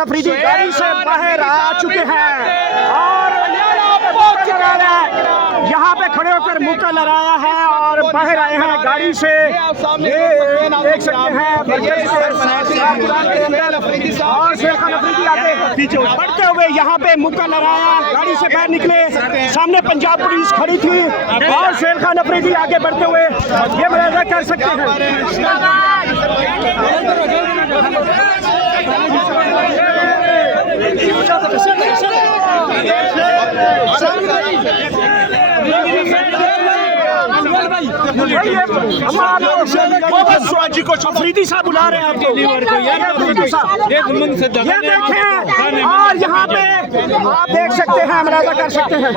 अफरीदी गाड़ी से बाहर आ चुके हैं और यहाँ पे खड़े होकर मुक्का लहराया है और बाहर आए हैं गाड़ी से। ये देख सकते हैं और शेर खान अफरीदी आगे बढ़ते हुए यहाँ पे मुक्का लहराया, गाड़ी से बाहर निकले। सामने पंजाब पुलिस खड़ी थी और शेर खान अफरीदी आगे बढ़ते हुए ये मुलाजा कर सकते हैं। अफरीदी साहब बुला रहे हैं आपको, ये देखें और यहाँ पे आप देख सकते हैं, मुलाजा कर सकते हैं।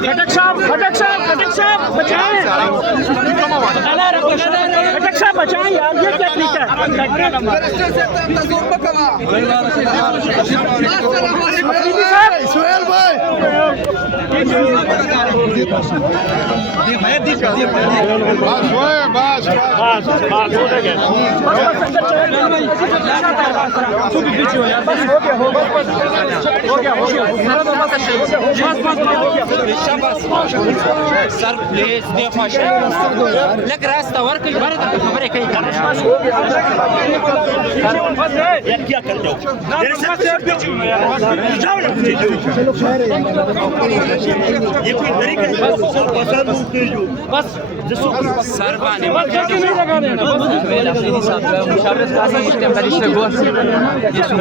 खटक साहब बचाएं, खटक साहब बचाएं यार, ये क्या तरीका है? सुहेल भाई सर प्लीज लग रास्ता वर्क खबरें कहीं कर रहे हैं, क्या करते हो? ये कोई तरीका बस सर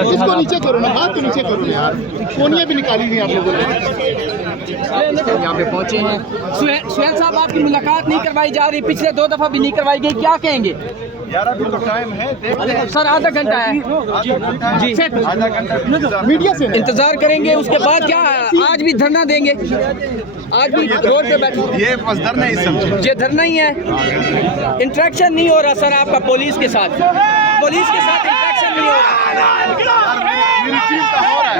इसको नीचे करो ना, हाथ नीचे करो ना यार, कोनियां भी निकाली हुई आप लोगों ने। यहाँ पे पहुंचे हैं। सुहेल साहब, आपकी मुलाकात नहीं करवाई जा रही, पिछले 2 दफा भी नहीं करवाई गई, क्या कहेंगे? यार अभी तो टाइम है, सर आधा घंटा है जी, आधा घंटा मीडिया से इंतजार करेंगे, उसके बाद क्या आज भी धरना देंगे? आज भी रोड पे बैठे, ये बस धरना ही समझे, ये धरना ही है। इंटरेक्शन नहीं हो रहा सर आपका पुलिस के साथ इंटरेक्शन नहीं हो रहा। मेरी टीम का हो रहा है।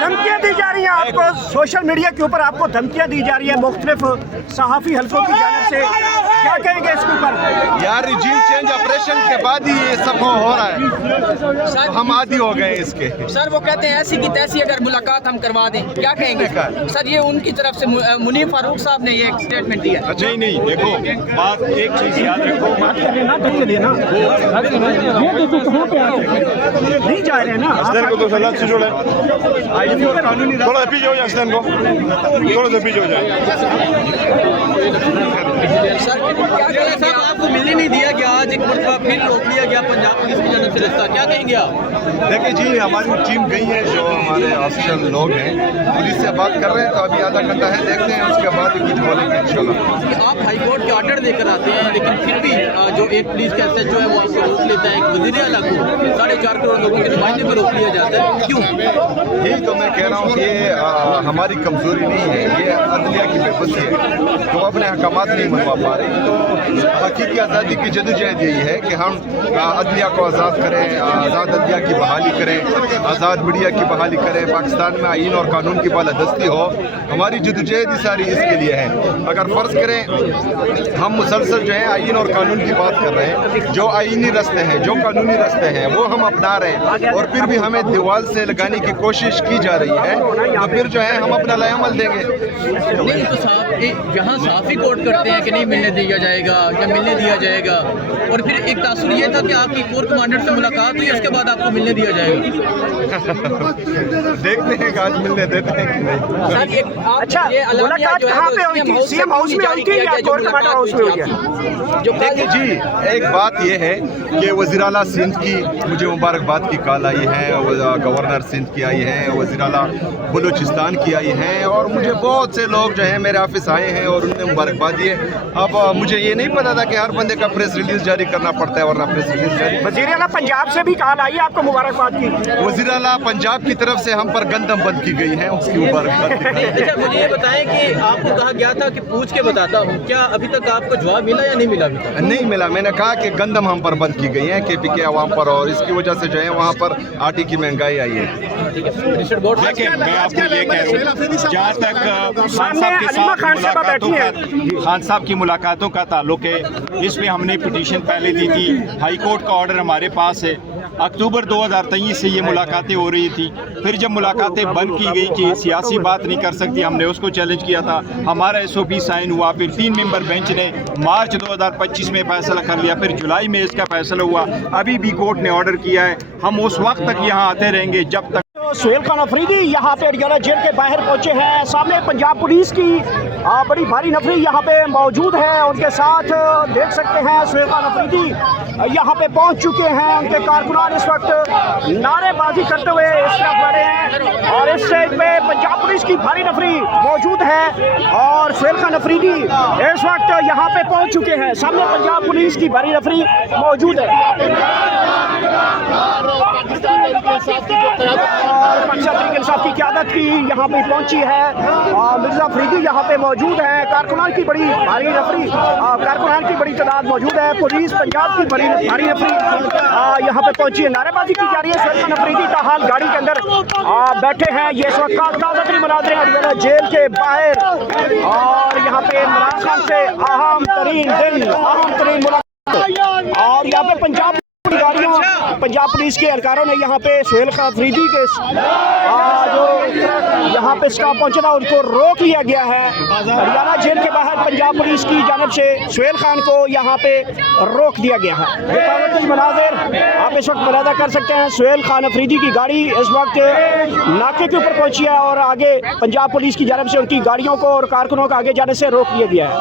धमकियाँ दी जा रही हैं आपको, सोशल मीडिया के ऊपर आपको धमकियाँ दी जा रही है मुख्तलिफ सहाफ़ी हल्कों की जानिब से, क्या कहेंगे इसके ऊपर? यार रिजीम चेंज ऑपरेशन के बाद ही ये सब हो रहा है, हम आदी हो गए इसके। सर वो कहते हैं ऐसी की तैसी अगर मुलाकात हम करवा दें, क्या कहेंगे? सर ये उनकी तरफ से मुनीर फारूक साहब ने ये एक स्टेटमेंट दिया। अच्छा ही नहीं, देखो बात एक चीज याद रखो, नहीं जा रहे हैं ना को तो सलाह से जोड़ा थोड़ा पीछे हो जाए, को थोड़ा सा पीछे हो जाए। सर क्या कहें सर, आपको मिलने नहीं दिया गया, आज एक मरतबा फिर रोक लिया गया पंजाब पुलिस की जानिब से रास्ता, क्या कहेंगे आप? देखिए जी, हमारी टीम गई है, जो हमारे ऑफिशियल लोग हैं पुलिस से बात कर रहे हैं, तो अभी आधा घंटा है, देखते हैं उसके बाद ही कुछ बोलेंगे इंशाल्लाह। आप हाई कोर्ट के ऑर्डर देकर आते हैं, लेकिन फिर भी जो एक पुलिस का SHO है वो आपको रोक लेता है, एक वज़ीर आला को 4.5 करोड़ लोगों के नुमाइंदे को रोक लिया जाता है, क्यों? यही तो मैं कह रहा हूँ कि ये हमारी कमजोरी नहीं है, ये अदलिया की बेबसी है, तो अपने अहकामात नहीं मनवा पा रही। तो हकीकी आज़ादी की जदोजहद यही है कि हम अदलिया को आज़ाद करें, आज़ाद अदलिया की बहाली करें, आज़ाद मीडिया की बहाली करें, पाकिस्तान में आईन और कानून की बालादस्ती हो। हमारी जदोजहद ही सारी इसके लिए है। अगर फ़र्ज़ करें हम मुसलसल जो है आईन और कानून की बात कर रहे हैं, जो आईनी रस्ते हैं, जो कानूनी रस्ते हैं वो हम अपना रहे हैं, और फिर भी हमें दीवार से लगाने की कोशिश की जा रही है, तो फिर जो है हम अपना लायामल देंगे। नहीं तो साहब जहाँ साफ़ी कोर्ट करते हैं कि नहीं मिलने दिया जाएगा या मिलने दिया जाएगा, और फिर एक तासुर ये था कि आपकी कोर कमांडर से मुलाकात हुई, उसके बाद आपको मिलने दिया जाएगा। देखते हैं आज मिलने देते हैं कि नहीं। अच्छा, मुलाकात कहाँ पे हुई थी? सीएम हाउस में हुई थी या कोर कमांडर हाउस में हुई है? देखिए जी, एक बात यह है कि वज़ीर आला सिंध की मुझे मुबारकबाद की कॉल आई है, गवर्नर सिंध की आई है, हैं, वज़ीर आला बलूचिस्तान की आई हैं, और मुझे बहुत से लोग जो हैं मेरे ऑफिस आए हैं और उन्होंने मुबारकबाद दिए। अब मुझे ये नहीं पता था कि हर बंदे का प्रेस रिलीज जारी करना पड़ता है, वरना प्रेस रिलीज जारी। वज़ीर आला पंजाब से भी कॉल आई आपको मुबारकबाद की? वज़ीर आला पंजाब की तरफ से हम पर गंदम बंद की गई है, उसकी मुबारकबाद। अच्छा, मुझे ये बताएं कि आपको कहा गया था कि पूछ के बताता हूँ, क्या अभी तक आपको जवाब मिला या नहीं मिला? अभी तक नहीं मिला। मैंने कहा कि गंदम हम पर बंद की गई है KP के अवाम पर, और इसकी वजह से जो है वहाँ पर आटे की महंगाई आई है। देखिए, मैं आपको ये कह रहा हूँ, जहाँ तक खान साहब की मुलाकातों का ताल्लुक है, इस पे हमने पिटीशन पहले दी थी, हाई कोर्ट का ऑर्डर हमारे पास है। अक्टूबर 2023 से ये मुलाकातें हो रही थी, फिर जब मुलाकातें बंद की गई कि सियासी बात नहीं कर सकती, हमने उसको चैलेंज किया था, हमारा SOP साइन हुआ, फिर 3 मेंबर बेंच ने मार्च 2025 में फैसला कर लिया, फिर जुलाई में इसका फैसला हुआ। अभी भी कोर्ट ने ऑर्डर किया है, हम उस वक्त तक यहाँ आते रहेंगे जब तक। सुहेल खान अफरीदी यहाँ पे अडियाला जेल के बाहर पहुंचे हैं। सामने पंजाब पुलिस की बड़ी भारी नफरी यहाँ पे मौजूद है। उनके साथ देख सकते हैं सुहेल खान अफरीदी यहाँ पे पहुंच चुके हैं। उनके कारकुनान इस वक्त नारेबाजी करते हुए इस तरफ खड़े हैं और इस साइड पे पंजाब पुलिस की भारी नफरी मौजूद है और सुहेल खान अफरीदी इस वक्त यहाँ पे पहुंच चुके हैं। सामने पंजाब पुलिस की भारी नफरी मौजूद है और पाकिस्तान तहरीक इंसाफ की क़यादत की यहाँ पे पहुंची है और मिर्जा अफरीदी यहाँ पे मौजूद है। कारकुनान की बड़ी भारी नफरी, कारकुनान की बड़ी तादाद मौजूद है। पुलिस पंजाब की बड़ी भारी नफरी यहाँ पे पहुंची है। नारेबाजी की जा रही है। सुहेल खान अफरीदी ताहाल गाड़ी के अंदर बैठे हैं। ये इस वक्त ताज़ा तरीन मनाज़िर हैं अडियाला जेल के बाहर और यहाँ पे इमरान खान से अहम तरीन मुलाकात और यहाँ पे गाड़ियाँ पंजाब पुलिस के एहलकारों ने यहाँ पे सुहेल खान अफरीदी के जो यहाँ पे स्टाफ पहुँचा था उनको रोक लिया गया है। अडियाला जेल के बाहर पंजाब पुलिस की जानब से सुहेल खान को यहाँ पे रोक दिया गया है। ये ताज़ा मनाज़िर आप इस वक्त मुलाहिज़ा कर सकते हैं। सुहेल खान अफरीदी की गाड़ी इस वक्त नाके के ऊपर पहुँची है और आगे पंजाब पुलिस की जानब से उनकी गाड़ियों को और कारकुनों को आगे जाने से रोक लिया गया है।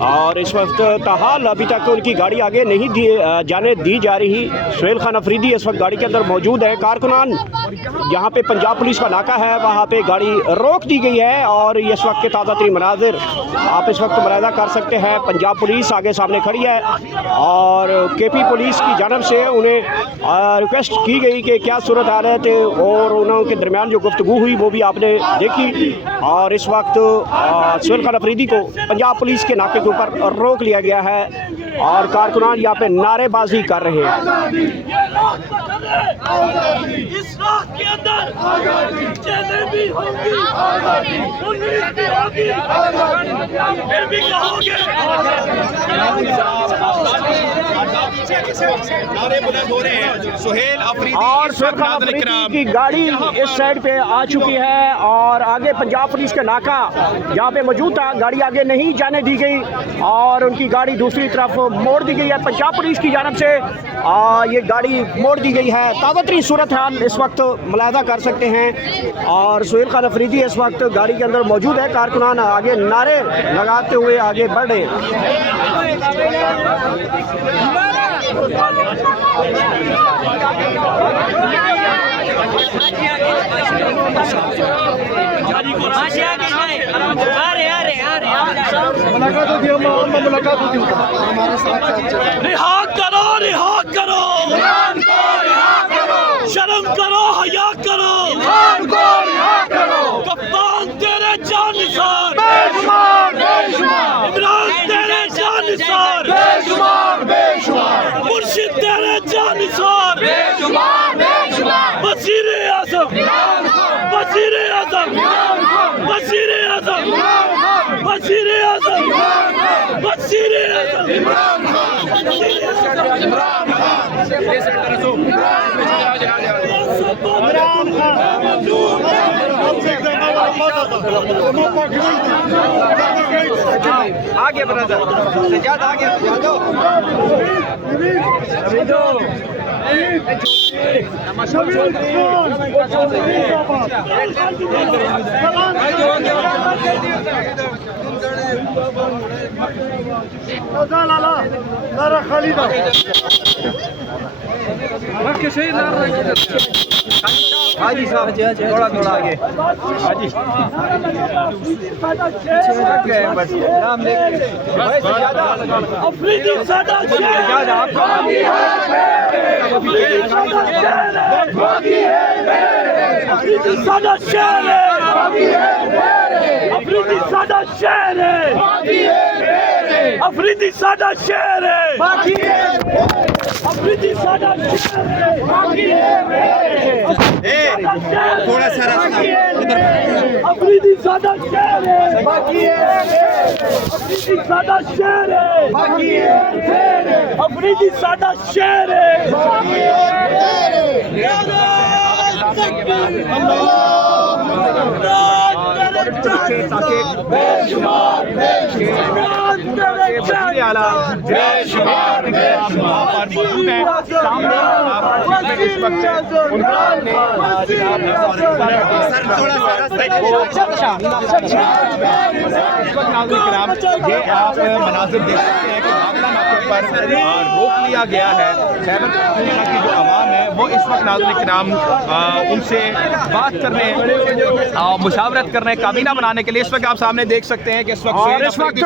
और इस वक्त ताहाल अभी तक उनकी गाड़ी आगे नहीं जाने दी जा रही। सुहेल खान अफरीदी इस वक्त गाड़ी के अंदर मौजूद है। कारकुनान जहां पे पंजाब पुलिस का नाका है वहां पे गाड़ी रोक दी गई है और इस वक्त के ताज़ा तरीन मनाज़िर आप इस वक्त मुलाहिज़ा कर सकते हैं। पंजाब पुलिस आगे सामने खड़ी है और KP पुलिस की जानब से उन्हें रिक्वेस्ट की गई कि क्या सूरत हाल है और उनके दरमियान जो गुफ्तगू हुई वो भी आपने देखी। और इस वक्त सुहेल खान अफरीदी को पंजाब पुलिस के नाके के ऊपर रोक लिया गया है और कारकुनान यहाँ पे नारेबाजी कर रहे हैं। इस रात के अंदर चेलें भी होंगी, पुलिस भी होगी, फिर भी कहोगे नारे बुलंद हो रहे हैं। सुहेल अफरीदी और सुहेल खान अफरीदी की गाड़ी इस साइड पे आ चुकी है और आगे पंजाब पुलिस का नाका जहाँ पे मौजूद था गाड़ी आगे नहीं जाने दी गई और उनकी गाड़ी दूसरी तरफ मोड़ दी गई है। पंजाब पुलिस की जानब से ये गाड़ी मोड़ दी गई है। ताज़ा तरीन सूरत हाल इस वक्त मुलाहिज़ा कर सकते हैं और सुहेल खान अफरीदी इस वक्त गाड़ी के अंदर मौजूद है। कारकुनान आगे नारे लगाते हुए आगे बढ़ रहे हैं। रिहा करो, रिहा करो, शर्म करो, हया करो, कप्तान तेरे जानिसार, इमरान तेरे जानिसार, मुर्शिद तेरे जानिसार, वज़ीर आज़म, वज़ीर आज़म, वज़ीर आज़म, वज़ीर आज़म वज़ीर आज़म इमरान आगे ब्रदर सजाद आगे हाजी साहब थोड़ा थोड़ा आगे हाजी बस नाम अफरीदी सादा शेर अफरीदी सादा शेर अफरीदी सादा शेर अफरीदी सादा शेर अफरीदी सादा थोड़ा सा अफरीदी सादा शेर अफरीदी सादा शेर अफरीदी सादा शेर ये आप मनाजिर देख सकते हैं कि नागला नाके पर रोक लिया गया है। खैबर पख्तूनख्वा की जो आवाम है वो इस वक्त नाज़रीन किराम उनसे बात करने मुशावरत करने काबीना बनाने के लिए इस वक्त आप सामने देख सकते हैं कि इस वक्त